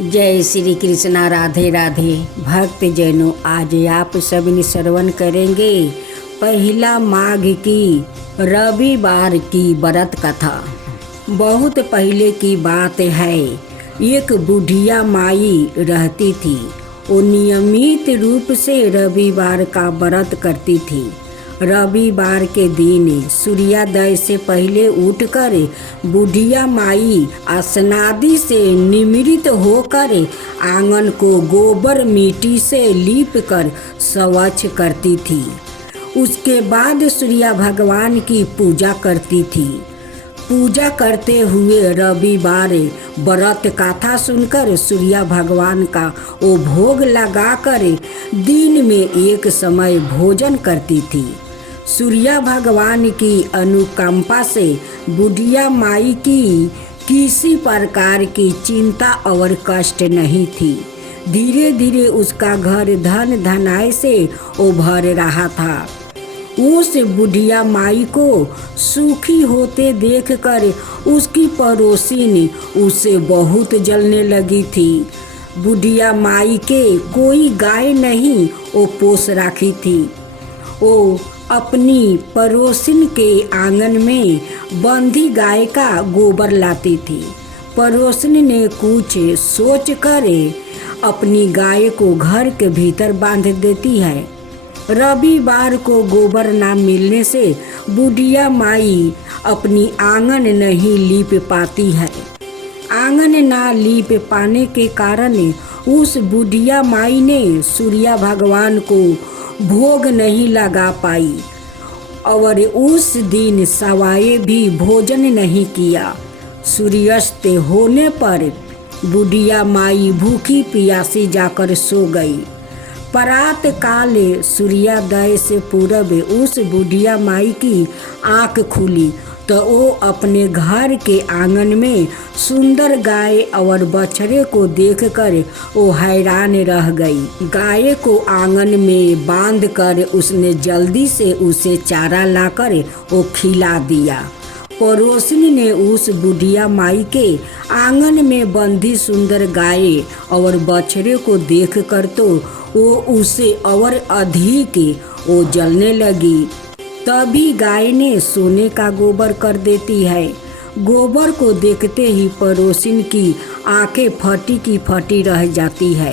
जय श्री कृष्णा। राधे राधे। भक्त जैनों, आज आप सभी श्रवण करेंगे पहला माघ की रविवार की व्रत कथा। बहुत पहले की बात है, एक बुढ़िया माई रहती थी। वो नियमित रूप से रविवार का व्रत करती थी। रविवार के दिन सूर्योदय से पहले उठकर बुढ़िया माई स्नादि से निमृत होकर आंगन को गोबर मिट्टी से लीप कर स्वच्छ करती थी। उसके बाद सूर्य भगवान की पूजा करती थी। पूजा करते हुए रविवार व्रत कथा सुनकर सूर्य भगवान का वो भोग लगाकर दिन में एक समय भोजन करती थी। सूर्य भगवान की अनुकंपा से बुढ़िया माई की किसी प्रकार की चिंता और कष्ट नहीं थी। धीरे धीरे उसका घर धन धनाय से उभर रहा था। उस बुढ़िया माई को सुखी होते देखकर उसकी पड़ोसिन उससे बहुत जलने लगी थी। बुढ़िया माई के कोई गाय नहीं वो पोस रखी थी। वो अपनी पड़ोसिन के आंगन में बंधी गाय का गोबर लाती थी। पड़ोसिन ने कुछ सोच कर अपनी गाय को घर के भीतर बांध देती है। रविवार को गोबर ना मिलने से बुढ़िया माई अपनी आंगन नहीं लीप पाती है। आंगन ना लीप पाने के कारण उस बुढ़िया माई ने सूर्य भगवान को भोग नहीं लगा पाई और उस दिन सवाए भी भोजन नहीं किया। सूर्यास्त होने पर बुढ़िया माई भूखी प्यासी जाकर सो गई। प्रात काल सूर्योदय से पूर्व उस बुढ़िया माई की आँख खुली तो वो अपने घर के आंगन में सुंदर गाय और बछड़े को देखकर वो हैरान रह गई। गाय को आंगन में बांधकर उसने जल्दी से उसे चारा लाकर वो खिला दिया। पड़ोसिन ने उस बुढ़िया माई के आंगन में बंधी सुंदर गाय और बछड़े को देखकर तो वो उसे और अधिक वो जलने लगी। तभी गाय ने सोने का गोबर कर देती है। गोबर को देखते ही पड़ोसिन की आंखें फटी की फटी रह जाती है।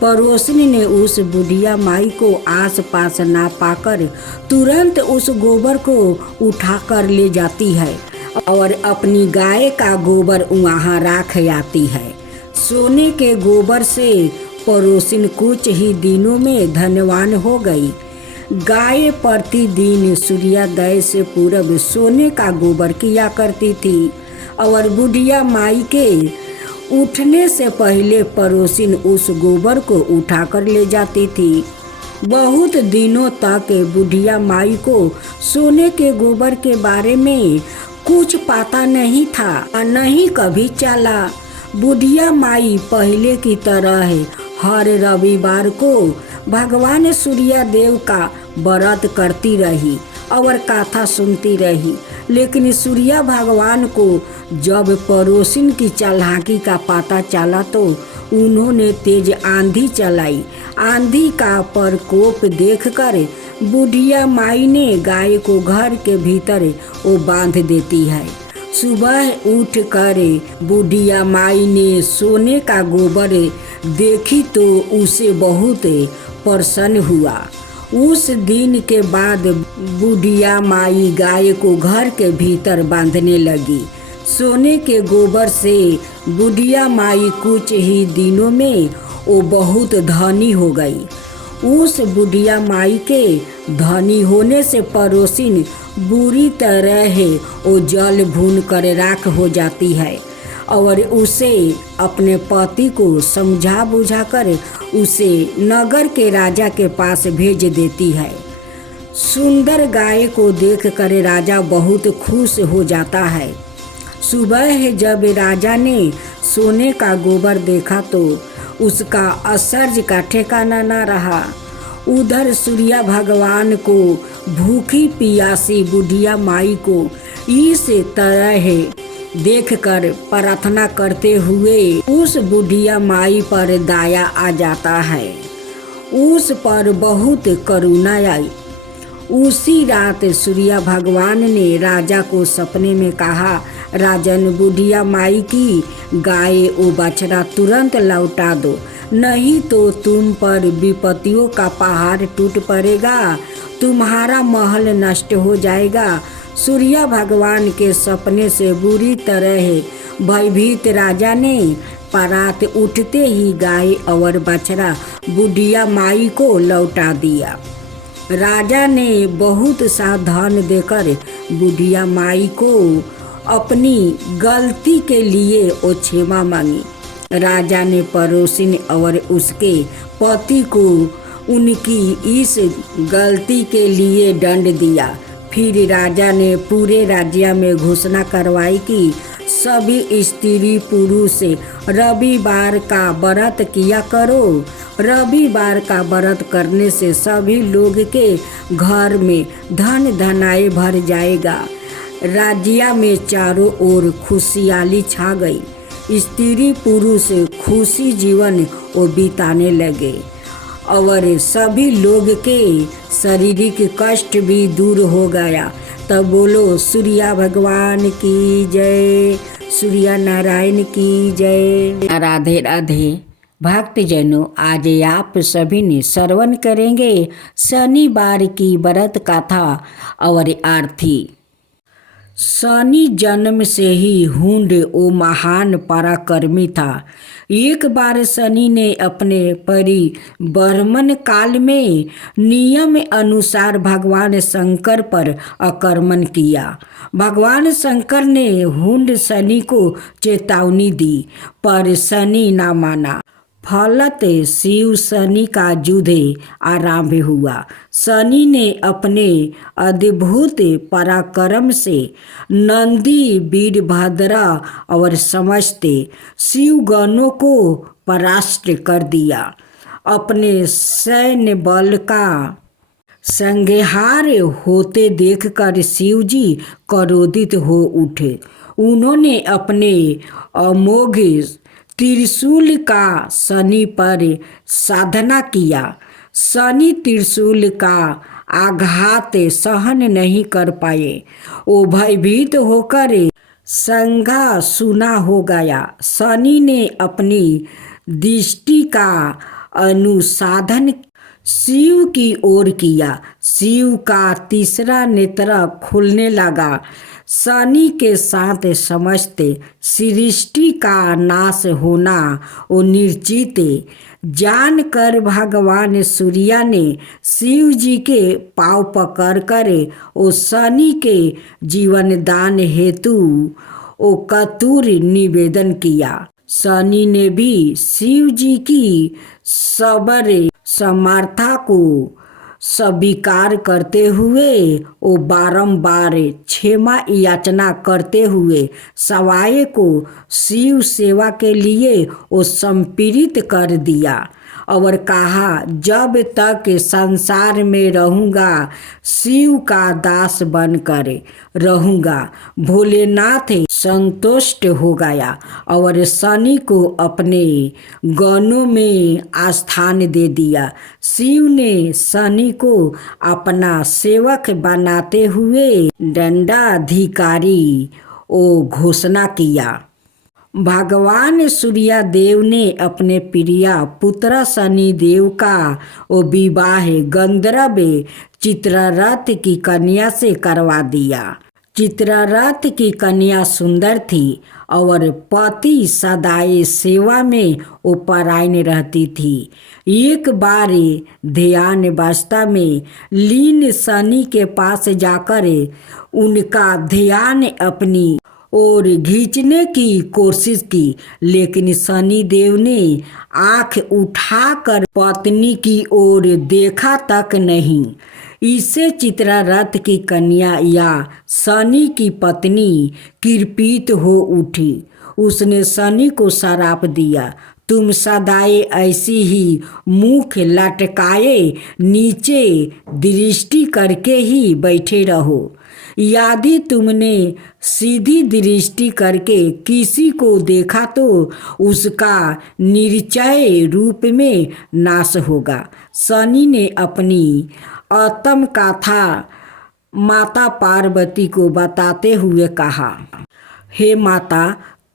पड़ोसिन ने उस बुढ़िया माई को आस पास ना पाकर तुरंत उस गोबर को उठा कर ले जाती है और अपनी गाय का गोबर वहाँ रख आती है। सोने के गोबर से पड़ोसिन कुछ ही दिनों में धनवान हो गई। गाय प्रतिदिन सूर्योदय से पूर्व सोने का गोबर किया करती थी और बुढ़िया माई के उठने से पहले पड़ोसिन उस गोबर को उठाकर ले जाती थी। बहुत दिनों तक बुढ़िया माई को सोने के गोबर के बारे में कुछ पता नहीं था और नहीं कभी चला। बुढ़िया माई पहले की तरह हर रविवार को भगवान सूर्यदेव का व्रत करती रही और कथा सुनती रही। लेकिन सूर्य भगवान को जब पड़ोसिन की चालाकी का पता चला तो उन्होंने तेज आंधी चलाई। आंधी का प्रकोप देखकर बुढ़िया माई ने गाय को घर के भीतर वो बांध देती है। सुबह उठकर बुढ़िया माई ने सोने का गोबर देखी तो उसे बहुत प्रसन्न हुआ। उस दिन के बाद बुढ़िया माई गाय को घर के भीतर बांधने लगी। सोने के गोबर से बुढ़िया माई कुछ ही दिनों में वो बहुत धनी हो गई। उस बुढ़िया माई के धनी होने से पड़ोसिन बुरी तरह वो जल भून कर राख हो जाती है और उसे अपने पति को समझा बुझाकर उसे नगर के राजा के पास भेज देती है। सुंदर गाय को देखकर राजा बहुत खुश हो जाता है। सुबह जब राजा ने सोने का गोबर देखा तो उसका आश्चर्य का ठिकाना न रहा। उधर सूर्य भगवान को भूखी प्यासी बुढ़िया माई को इस तरह देखकर प्रार्थना करते हुए उस बुढ़िया माई पर दया आ जाता है। उस पर बहुत करुणा आई। उसी रात सूर्य भगवान ने राजा को सपने में कहा, राजन, बुढ़िया माई की गाय ओ बछड़ा तुरंत लौटा दो, नहीं तो तुम पर विपत्तियों का पहाड़ टूट पड़ेगा, तुम्हारा महल नष्ट हो जाएगा। सूर्य भगवान के सपने से बुरी तरह भयभीत राजा ने परात उठते ही गाय और बछड़ा बुढ़िया माई को लौटा दिया। राजा ने बहुत सा धन देकर बुढ़िया माई को अपनी गलती के लिए वो क्षमा मांगी। राजा ने पड़ोसिन और उसके पति को उनकी इस गलती के लिए दंड दिया। फिर राजा ने पूरे राज्य में घोषणा करवाई कि सभी स्त्री पुरुष रविवार का व्रत किया करो। रविवार का व्रत करने से सभी लोग के घर में धन धनाए भर जाएगा। राज्य में चारों ओर खुशहाली छा गई। स्त्री पुरुष खुशी जीवन वो बिताने लगे और सभी लोग के शारीरिक कष्ट भी दूर हो गया। तब बोलो सूर्य भगवान की जय, सूर्य नारायण की जय। राधे राधे। भक्तजनों, आज आप सभी ने श्रवण करेंगे शनिवार की व्रत कथा और आरती। शनि जन्म से ही हुंड ओ महान पराक्रमी था। एक बार शनि ने अपने परिभ्रमण काल में नियम अनुसार भगवान शंकर पर आक्रमण किया। भगवान शंकर ने हुंड शनि को चेतावनी दी, पर शनि ना माना। फलत शिव शनि का युद्ध आरंभ हुआ। शनि ने अपने अद्भुत पराक्रम से नंदी, वीरभद्रा और समस्त शिवगणों को परास्त कर दिया। अपने सैन्य बल का संहार होते देखकर शिवजी क्रोधित हो उठे। उन्होंने अपने अमोघ त्रिशूल का शनि पर साधना किया। शनि त्रिशूल का आघात सहन नहीं कर पाए। वो भयभीत होकर संघा सुना हो गया। शनि ने अपनी दृष्टि का अनुसाधन शिव की ओर किया। शिव का तीसरा नेत्र खुलने लगा। शनि के साथ समस्त सृष्टि का नाश होना वो निश्चित जानकर भगवान सूर्य ने शिव जी के पाँव पकड़कर वो शनि के जीवन दान हेतु वो कतूर निवेदन किया। शनि ने भी शिव जी की सबर समर्था को स्वीकार करते हुए वो बारंबार क्षमा याचना करते हुए सवाए को शिव सेवा के लिए वो संप्रेरित कर दिया और कहा, जब तक संसार में रहूँगा शिव का दास बनकर रहूँगा। भोलेनाथ संतुष्ट हो गया और शनि को अपने गणों में स्थान दे दिया। शिव ने शनि को अपना सेवक बनाते हुए दंडाधिकारी ओ घोषणा किया। भगवान सूर्य देव ने अपने प्रिय पुत्र शनि देव का वो विवाह गंधर्व चित्ररथ की कन्या से करवा दिया। चित्ररथ की कन्या सुंदर थी और पति सदाए सेवा में उपरायण रहती थी। एक बार ध्यान अवस्था में लीन शनि के पास जाकर उनका ध्यान अपनी और खींचने की कोशिश की, लेकिन शनि देव ने आंख उठाकर पत्नी की ओर देखा तक नहीं। इससे चित्ररथ की कन्या या शनि की पत्नी कृपित हो उठी। उसने शनि को श्राप दिया, तुम सदाए ऐसी ही मुख लटकाए नीचे दृष्टि करके ही बैठे रहो। यदि तुमने सीधी दृष्टि करके किसी को देखा तो उसका निश्चय रूप में नाश होगा। शनि ने अपनी आत्म कथा माता पार्वती को बताते हुए कहा, हे माता,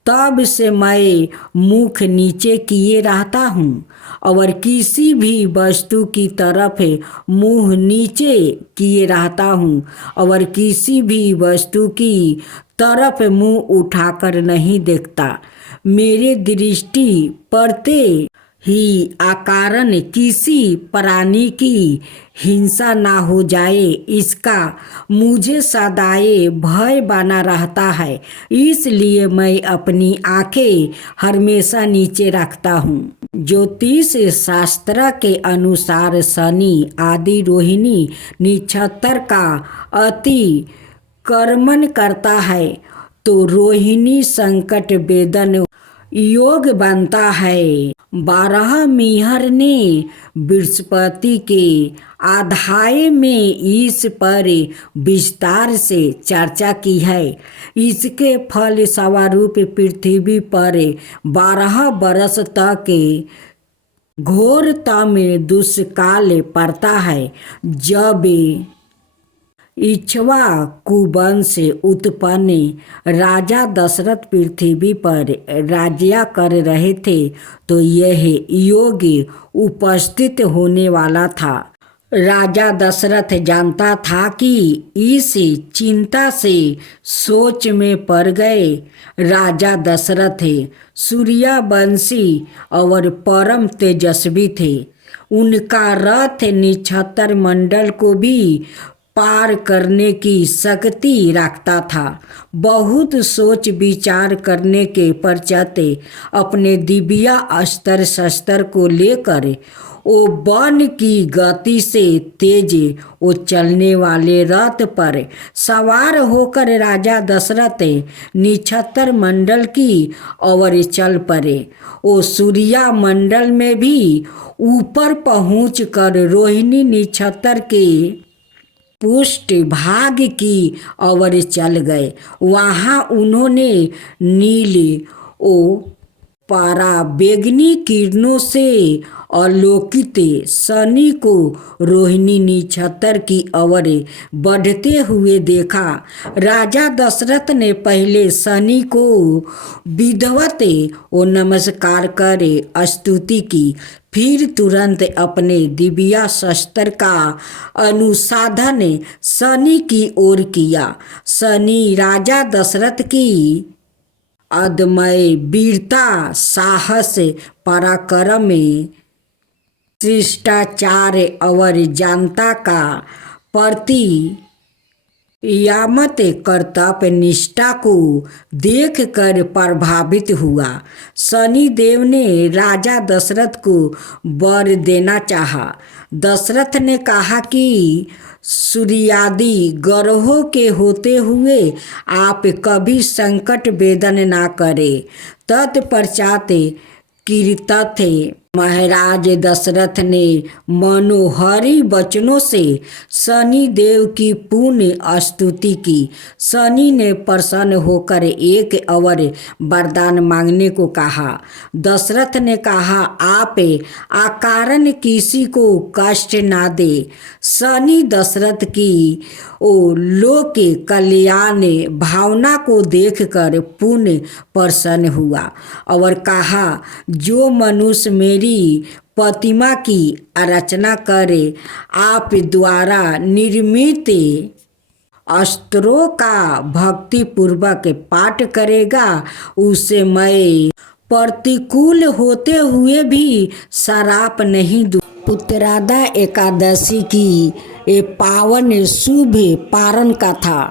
तब से मैं मुख नीचे किए रहता हूँ और किसी भी वस्तु की तरफ मुंह नीचे किए रहता हूँ और किसी भी वस्तु की तरफ मुंह उठाकर नहीं देखता। मेरे दृष्टि पड़ते ही अकारण किसी प्राणी की हिंसा ना हो जाए, इसका मुझे सदाए भय बना रहता है। इसलिए मैं अपनी आंखें हमेशा नीचे रखता हूँ। ज्योतिष शास्त्र के अनुसार शनि आदि रोहिणी नक्षत्र का अति कर्मण करता है तो रोहिणी संकट वेदन योग बनता है। 12 मिहर ने बृहस्पति के अध्याय में इस पर विस्तार से चर्चा की है। इसके फल स्वरूप पृथ्वी पर 12 बरस तक घोरतम दुष्काल पड़ता है। जब इक्ष्वाकु वंश उत्पन्न राजा दशरथ पृथ्वी पर राज्य कर रहे थे तो यह योग उपस्थित होने वाला था। राजा दशरथ जानता था कि इस चिंता से सोच में पड़ गए। राजा दशरथ सूर्यवंशी और परम तेजस्वी थे। उनका रथ नक्षत्र मंडल को भी पार करने की शक्ति रखता था। बहुत सोच विचार करने के पश्चात अपने दिव्य अस्त्र शस्त्र को लेकर वो वन की गति से तेज वो चलने वाले रथ पर सवार होकर राजा दशरथ नक्षत्र मंडल की ओर चल पड़े। वो सूर्य मंडल में भी ऊपर पहुंचकर रोहिणी नक्षत्र के पुष्ट भाग की ओर चल गए। वहाँ उन्होंने नील ओ पराबैंगनी किरणों से आलोकित शनि को रोहिणी नक्षत्र की ओर बढ़ते हुए देखा। राजा दशरथ ने पहले शनि को विधिवत ओ नमस्कार कर स्तुति की, फिर तुरंत अपने दिव्य शस्त्र का अनुसंधान शनि की ओर किया। शनि राजा दशरथ की अदम्य वीरता, साहस, पराक्रम, शिष्टाचार और जनता का प्रति यामत कर्तव्य निष्ठा को देखकर प्रभावित हुआ। शनि देव ने राजा दशरथ को वर देना चाहा। दशरथ ने कहा कि सूर्यादि ग्रहों के होते हुए आप कभी संकट वेदन ना करें। तत्पश्चात कीर्तथ महाराज दशरथ ने मनोहरी वचनों से शनि देव की पूर्ण स्तुति की। शनि ने प्रसन्न होकर एक और वरदान मांगने को कहा। दशरथ ने कहा, आप अकारण किसी को कष्ट ना दे। शनि दशरथ की ओ लोक कल्याण भावना को देखकर पुण्य प्रसन्न हुआ और कहा, जो मनुष्य मेरी प्रतिमा की रचना करे, आप द्वारा निर्मित अस्त्रों का भक्ति पूर्वक पाठ करेगा, उसे मैं प्रतिकूल होते हुए भी श्राप नहीं दूँ। उत्तराधा एकादशी की ये पावन शुभ पारण कथा।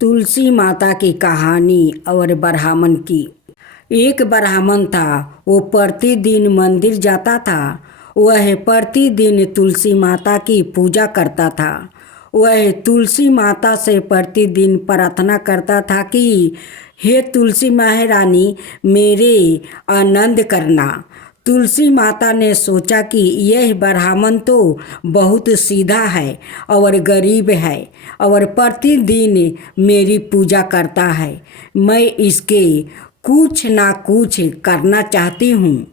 तुलसी माता की कहानी और ब्राह्मण की। एक ब्राह्मण था, वो प्रतिदिन मंदिर जाता था। वह प्रतिदिन तुलसी माता की पूजा करता था। वह तुलसी माता से प्रतिदिन प्रार्थना करता था कि हे तुलसी महारानी, मेरे आनंद करना। तुलसी माता ने सोचा कि यह ब्राह्मण तो बहुत सीधा है और गरीब है और प्रतिदिन मेरी पूजा करता है। मैं इसके कुछ ना कुछ करना चाहती हूँ।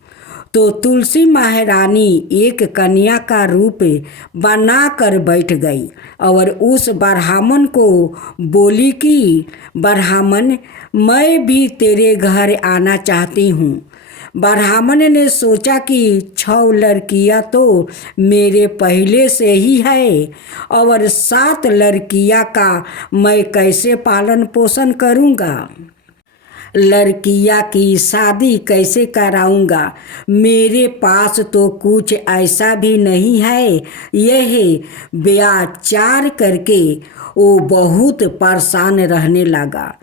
तो तुलसी महारानी एक कन्या का रूप बना कर बैठ गई और उस ब्राह्मण को बोली कि ब्राह्मण, मैं भी तेरे घर आना चाहती हूँ। ब्राह्मण ने सोचा कि 6 लड़कियां तो मेरे पहले से ही है और 7 लड़कियां का मैं कैसे पालन पोषण करूँगा, लड़कियां की शादी कैसे कराऊंगा। मेरे पास तो कुछ ऐसा भी नहीं है। यह ब्याचार करके वो बहुत परेशान रहने लगा।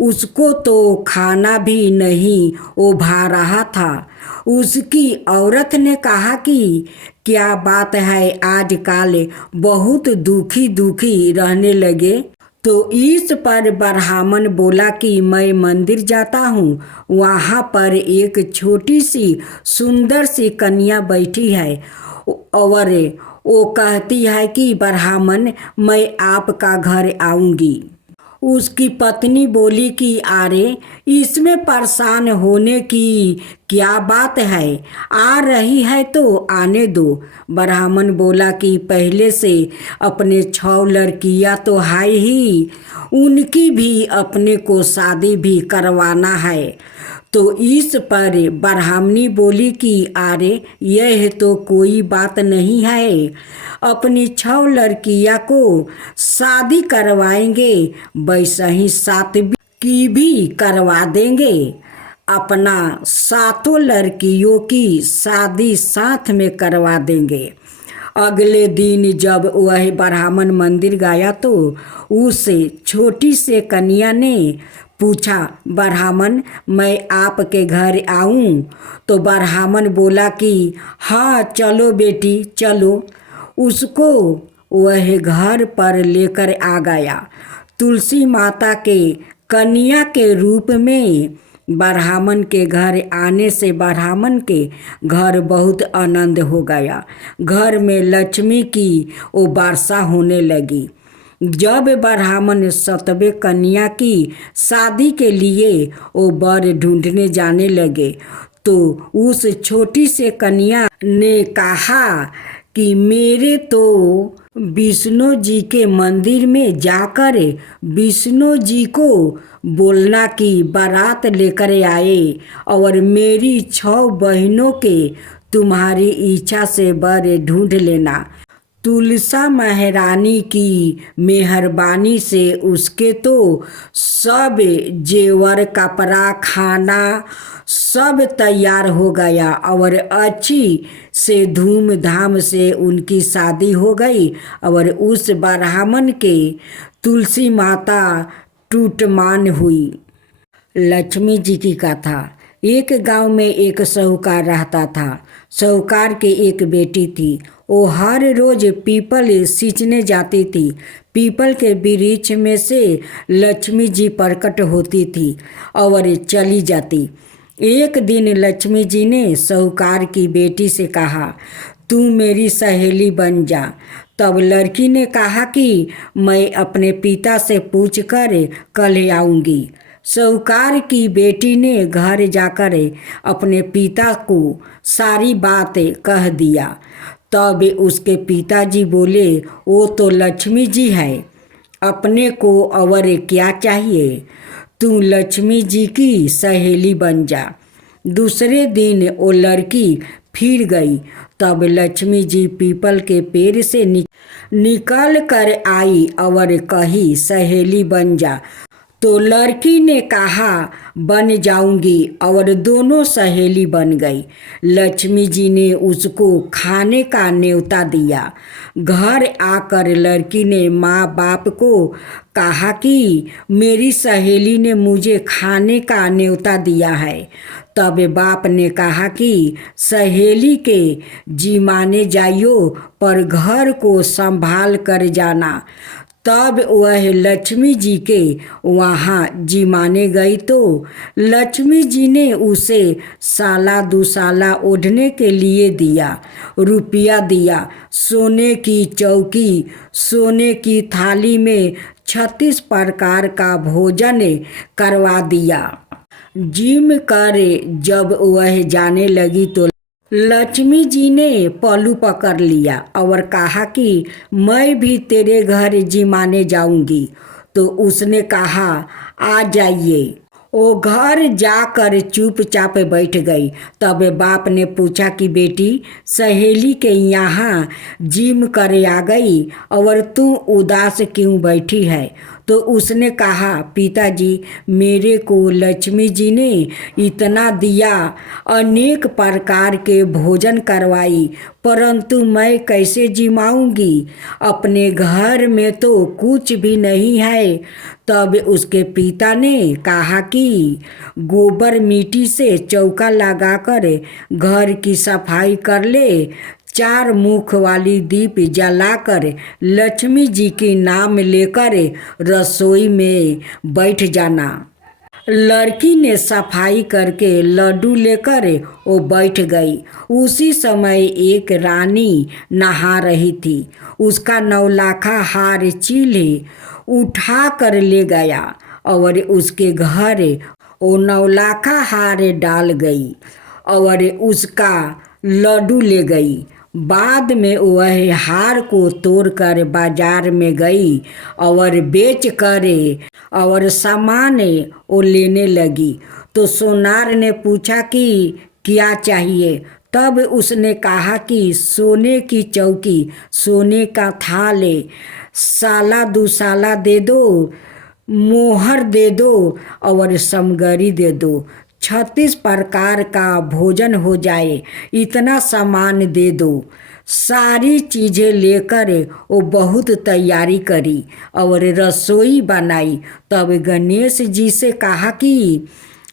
उसको तो खाना भी नहीं उभा रहा था। उसकी औरत ने कहा कि क्या बात है, आजकल बहुत दुखी दुखी रहने लगे। तो इस पर ब्राह्मण बोला कि मैं मंदिर जाता हूँ, वहाँ पर एक छोटी सी सुंदर सी कन्या बैठी है और वो कहती है कि ब्राह्मण, मैं आपका घर आऊँगी। उसकी पत्नी बोली कि अरे, इसमें परेशान होने की क्या बात है, आ रही है तो आने दो। ब्राह्मण बोला कि पहले से अपने 6 लड़कियां तो है ही, उनकी भी अपने को शादी भी करवाना है। तो इस पर ब्राह्मणी बोली कि अरे, यह तो कोई बात नहीं है, अपनी 6 लड़कियां को शादी करवाएंगे, वैसे ही 7 की भी करवा देंगे। अपना 7 लड़कियों की शादी साथ में करवा देंगे। अगले दिन जब वह ब्राह्मण मंदिर गया तो उस छोटी से कन्या ने पूछा, ब्राह्मण, मैं आपके घर आऊं? तो ब्राह्मण बोला कि हाँ, चलो बेटी चलो। उसको वह घर पर लेकर आ गया। तुलसी माता के कन्या के रूप में ब्राह्मण के घर आने से ब्राह्मण के घर बहुत आनंद हो गया। घर में लक्ष्मी की वो वर्षा होने लगी। जब ब्राह्मण 7वें कन्या की शादी के लिए वो वर ढूंढने जाने लगे तो उस छोटी से कन्या ने कहा कि मेरे तो विष्णु जी के मंदिर में जाकर विष्णु जी को बोलना कि बारात लेकर आए और मेरी 6 बहनों के तुम्हारी इच्छा से वर ढूंढ लेना। तुलसा महारानी की मेहरबानी से उसके तो सब जेवर, कपड़ा, खाना सब तैयार हो गया और अच्छी से धूमधाम से उनकी शादी हो गई। और उस ब्राह्मण के तुलसी माता टूटमान हुई। लक्ष्मी जी की कथा। एक गांव में एक साहूकार रहता था। साहूकार के एक बेटी थी। वो हर रोज पीपल सींचने जाती थी। पीपल के वृक्ष में से लक्ष्मी जी प्रकट होती थी और चली जाती। एक दिन लक्ष्मी जी ने साहूकार की बेटी से कहा, तू मेरी सहेली बन जा। तब लड़की ने कहा कि मैं अपने पिता से पूछकर कल आऊँगी। साहूकार की बेटी ने घर जाकर अपने पिता को सारी बातें कह दिया। तब उसके पिताजी बोले, वो तो लक्ष्मी जी है, अपने को और क्या चाहिए, तू लक्ष्मी जी की सहेली बन जा। दूसरे दिन वो लड़की फिर गई। तब लक्ष्मी जी पीपल के पेड़ से निकल कर आई और कही, सहेली बन जा। तो लड़की ने कहा, बन जाऊंगी, और दोनों सहेली बन गई। लक्ष्मी जी ने उसको खाने का न्योता दिया। घर आकर लड़की ने माँ बाप को कहा कि मेरी सहेली ने मुझे खाने का न्योता दिया है। तब बाप ने कहा कि सहेली के जी माने जाइयो, पर घर को संभाल कर जाना। तब वह लक्ष्मी जी के वहाँ जिमाने गई तो लक्ष्मी जी ने उसे साला दुसाला ओढ़ने के लिए दिया, रुपया दिया, सोने की चौकी, सोने की थाली में 36 प्रकार का भोजन करवा दिया। जिम कर जब वह जाने लगी तो लक्ष्मी जी ने पल्लू पकड़ लिया और कहा कि मैं भी तेरे घर जिमाने जाऊंगी। तो उसने कहा आ जाइए। वो घर जाकर चुपचाप बैठ गई। तब बाप ने पूछा कि बेटी सहेली के यहाँ जिम कर आ गई और तू उदास क्यों बैठी है? तो उसने कहा पिताजी मेरे को लक्ष्मी जी ने इतना दिया, अनेक प्रकार के भोजन करवाई, परंतु मैं कैसे जिमाऊंगी? अपने घर में तो कुछ भी नहीं है। तब उसके पिता ने कहा कि गोबर मिट्टी से चौका लगाकर घर की सफाई कर ले, 4 मुख वाली दीप जलाकर लक्ष्मी जी के नाम लेकर रसोई में बैठ जाना। लड़की ने सफाई करके लड्डू लेकर वो बैठ गई। उसी समय एक रानी नहा रही थी। उसका 9 लाखा हार चील्हे उठा कर ले गया और उसके घर वो 9 लाखा हार डाल गई और उसका लड्डू ले गई। बाद में वह हार को तोड़कर बाजार में गई और बेच कर और सामान वो लेने लगी। तो सोनार ने पूछा कि क्या चाहिए? तब उसने कहा कि सोने की चौकी, सोने का थाल, साला दुसाला दे दो, मोहर दे दो और समगरी दे दो, 36 प्रकार का भोजन हो जाए, इतना सामान दे दो। सारी चीज़ें लेकर वो बहुत तैयारी करी और रसोई बनाई। तब गणेश जी से कहा कि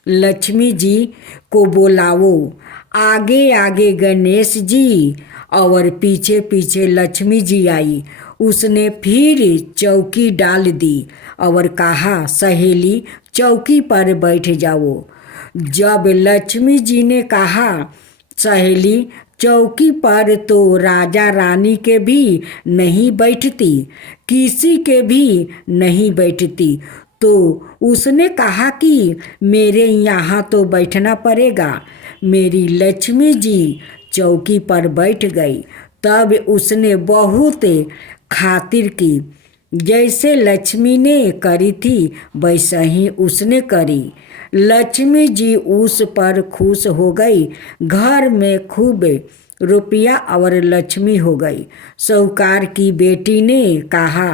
लक्ष्मी जी को बुलाओ। आगे आगे गणेश जी और पीछे पीछे लक्ष्मी जी आई। उसने फिर चौकी डाल दी और कहा सहेली चौकी पर बैठ जाओ। जब लक्ष्मी जी ने कहा सहेली चौकी पर तो राजा रानी के भी नहीं बैठती, किसी के भी नहीं बैठती, तो उसने कहा कि मेरे यहाँ तो बैठना पड़ेगा। मेरी लक्ष्मी जी चौकी पर बैठ गई। तब उसने बहुत खातिर की। जैसे लक्ष्मी ने करी थी वैसा ही उसने करी। लक्ष्मी जी उस पर खुश हो गई। घर में खूब रुपया और लक्ष्मी हो गई। साहूकार की बेटी ने कहा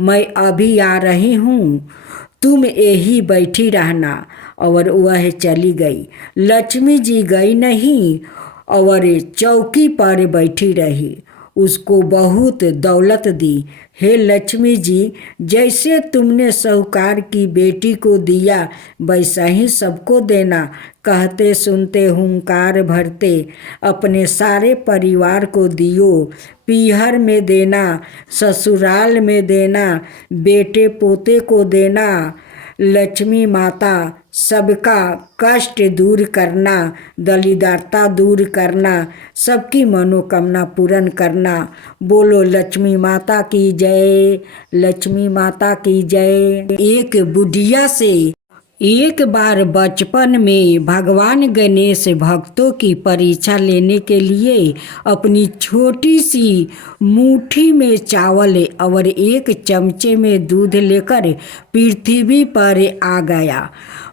मैं अभी आ रही हूँ, तुम यही बैठी रहना, और वह चली गई। लक्ष्मी जी गई नहीं और चौकी पर बैठी रही। उसको बहुत दौलत दी। हे लक्ष्मी जी, जैसे तुमने साहूकार की बेटी को दिया वैसा ही सबको देना। कहते सुनते हुंकार भरते अपने सारे परिवार को दियो। पीहर में देना, ससुराल में देना, बेटे पोते को देना। लक्ष्मी माता सबका कष्ट दूर करना, दरिद्रता दूर करना, सबकी मनोकामना पूर्ण करना। बोलो लक्ष्मी माता की जय, लक्ष्मी माता की जय। एक बुढ़िया से एक बार बचपन में भगवान गणेश भक्तों की परीक्षा लेने के लिए अपनी छोटी सी मुट्ठी में चावल और एक चमचे में दूध लेकर पृथ्वी पर आ गया।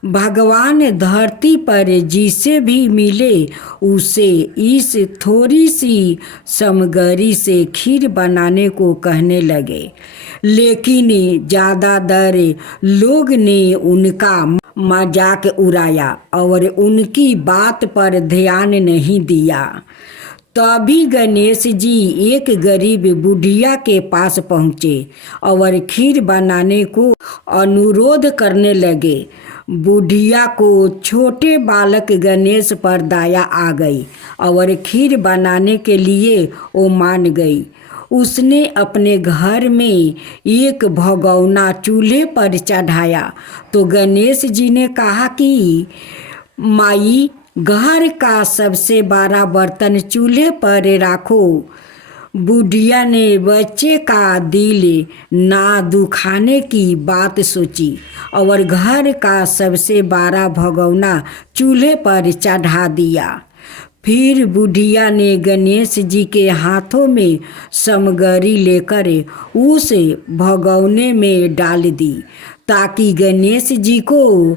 भगवान धरती पर जिसे भी मिले उसे इस थोड़ी सी समगरी से खीर बनाने को कहने लगे, लेकिन ज़्यादातर लोग ने उनका मजाक उड़ाया और उनकी बात पर ध्यान नहीं दिया। तभी गणेश जी एक गरीब बुढ़िया के पास पहुँचे और खीर बनाने को अनुरोध करने लगे। बुढ़िया को छोटे बालक गणेश पर दया आ गई और खीर बनाने के लिए वो मान गई। उसने अपने घर में एक भगौना चूल्हे पर चढ़ाया तो गणेश जी ने कहा कि माई, घर का सबसे बड़ा बर्तन चूल्हे पर रखो। बुढ़िया ने बच्चे का दिल ना दुखाने की बात सोची और घर का सबसे बड़ा भगौना चूल्हे पर चढ़ा दिया। फिर बुढ़िया ने गणेश जी के हाथों में समगरी लेकर उस भगौने में डाल दी ताकि गणेश जी को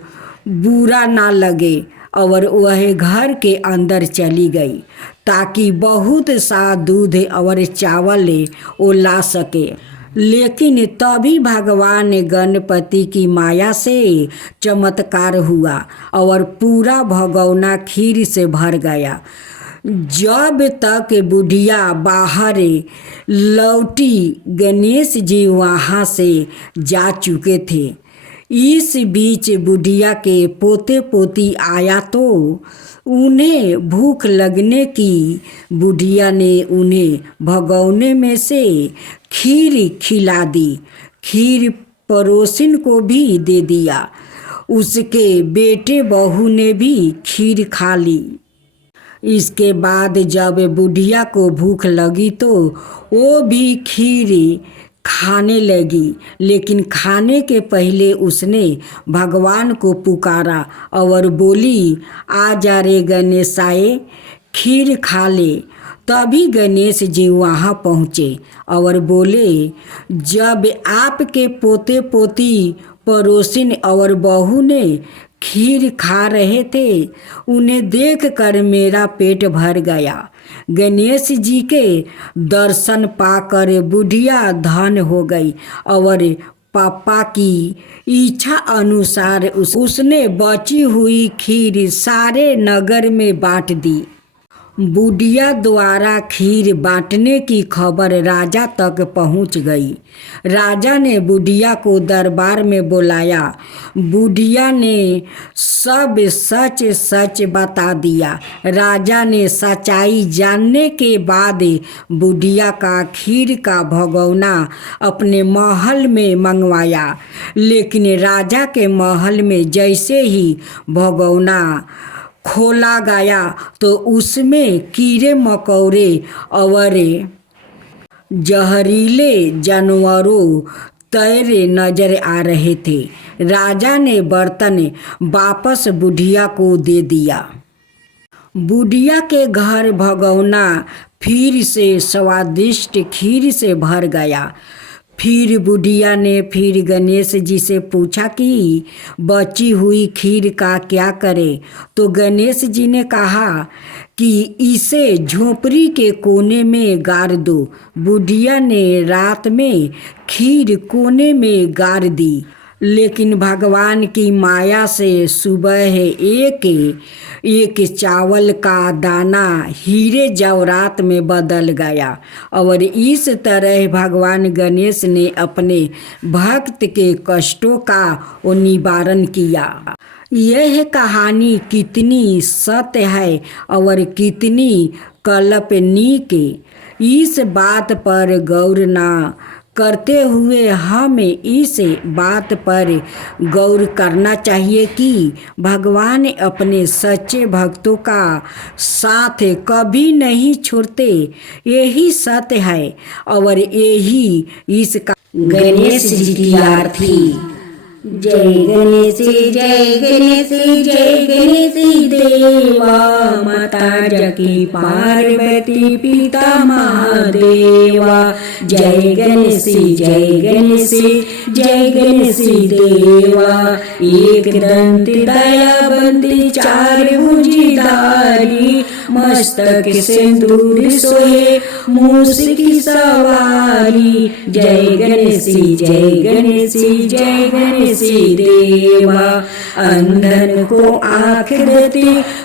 बुरा ना लगे और वह घर के अंदर चली गई ताकि बहुत सा दूध और चावल वो ला सके। लेकिन तभी भगवान गणपति की माया से चमत्कार हुआ और पूरा भगौना खीर से भर गया। जब तक बुढ़िया बाहर लौटी गणेश जी वहाँ से जा चुके थे। इस बीच बुढ़िया के पोते पोती आया तो उन्हें भूख लगने की बुढ़िया ने उन्हें भगौने में से खीर खिला दी। खीर पड़ोसिन को भी दे दिया। उसके बेटे बहू ने भी खीर खा ली। इसके बाद जब बुढ़िया को भूख लगी तो वो भी खीर खाने लगी, लेकिन खाने के पहले उसने भगवान को पुकारा और बोली, आ जा रे गणेशाए, खीर खा ले। तभी गणेश जी वहाँ पहुँचे और बोले, जब आपके पोते पोती पड़ोसिन और बहू ने खीर खा रहे थे उन्हें देखकर मेरा पेट भर गया। गणेश जी के दर्शन पाकर बुढ़िया धन हो गई और पापा की इच्छा अनुसार उसने बची हुई खीर सारे नगर में बांट दी। बुढ़िया द्वारा खीर बांटने की खबर राजा तक पहुंच गई। राजा ने बुढ़िया को दरबार में बुलाया। बुढ़िया ने सब सच सच बता दिया। राजा ने सच्चाई जानने के बाद बुढ़िया का खीर का भगौना अपने महल में मंगवाया। लेकिन राजा के महल में जैसे ही भगौना खोला गया तो उसमें कीड़े मकोड़े और जहरीले जानवरों तैरे नजर आ रहे थे। राजा ने बर्तन वापस बुढ़िया को दे दिया। बुढ़िया के घर भगौना फिर से स्वादिष्ट खीर से भर गया। फिर बुढ़िया ने फिर गणेश जी से पूछा कि बची हुई खीर का क्या करें, तो गणेश जी ने कहा कि इसे झोपड़ी के कोने में गाड़ दो। बुढ़िया ने रात में खीर कोने में गाड़ दी, लेकिन भगवान की माया से सुबह एक चावल का दाना हीरे जवाहरात में बदल गया और इस तरह भगवान गणेश ने अपने भक्त के कष्टों का निवारण किया। यह कहानी कितनी सत्य है और कितनी काल्पनिक, इस बात पर गौर न करते हुए हमें इस बात पर गौर करना चाहिए कि भगवान अपने सच्चे भक्तों का साथ कभी नहीं छोड़ते। यही सत्य है और यही इसका गणेश जी की आरती। जय गणेश जय गणेश जय गणेश देवा, माता जकी पार्वती पिता महादेवा। जय गणेश जय गणेश जय गणेश देवा, एक दंत दयाबंदी चार भुजधारी, मस्तक सिंदूर सोहे मूस की सवारी। जय गणेश जय गणेश जय गणेश देवा, अंधन को आँख देते,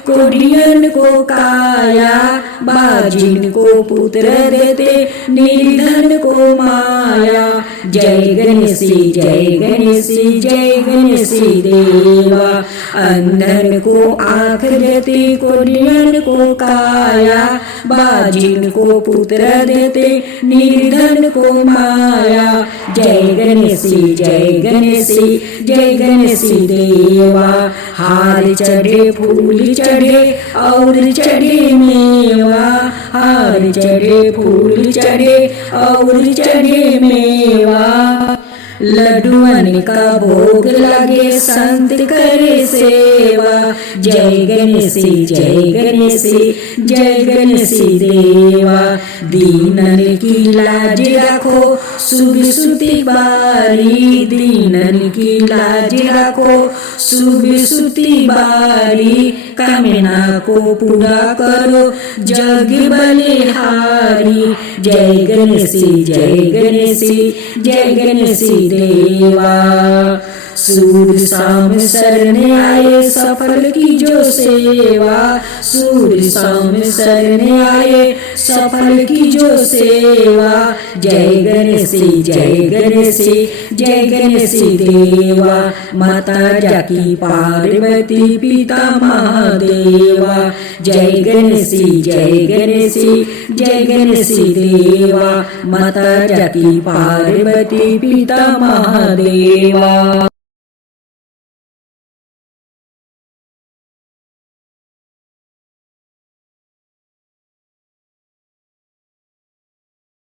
कोढ़ियन को काया, बाजिन को पुत्र देते, निर्धन को माया। जय गणेश जय गणेश जय गणेश देवा, अंधन को आँख देते, कोढ़ियन को काया, बाजिन को पुत्र देते निर्धन को माया। जय गणेशी जय गणेशी जय गणेशी देवा, हार चढ़े फूल चढ़े और चढ़े मेवा, हार चढ़े फूल चढ़े और चढ़े मेवा। लड्डुअन का भोग लगे संत करे सेवा। जय गणेशी जय गणेशी जय गणेशी देवा, दीनन की लाज रखो शुभ सुति बारी, दीनन की लाज रखो शुभ सुति बारी। कामना को पूरा करो जग बलिहारी। जय गणेशी जय गणेशी जय गणेशी देवा, सूर्य शाम शरण आए सफल की जो सेवा, सूर्य शाम शरण आए सफल की जो सेवा। जय गणेशी जय गणेशी जय गणेशी देवा, माता जाकी पार्वती पिता महादेवा। जय गणेशी जय गणेशी जय गणेशी देवा, माता जाकी पार्वती पिता महादेवा।